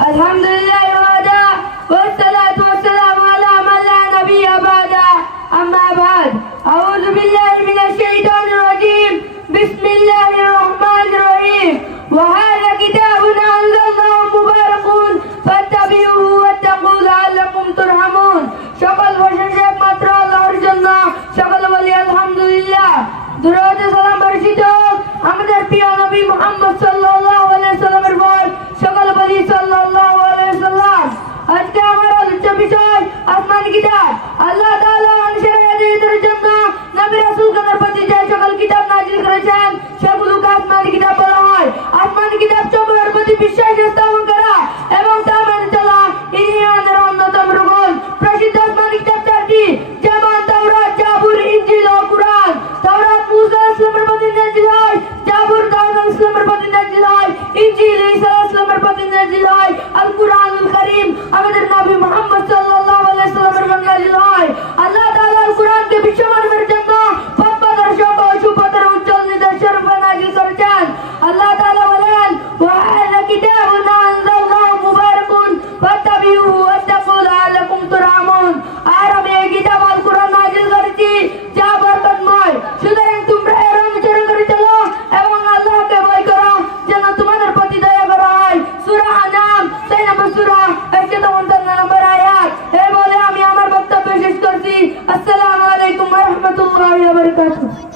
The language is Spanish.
الحمد لله warahmatullahi wabarakatuh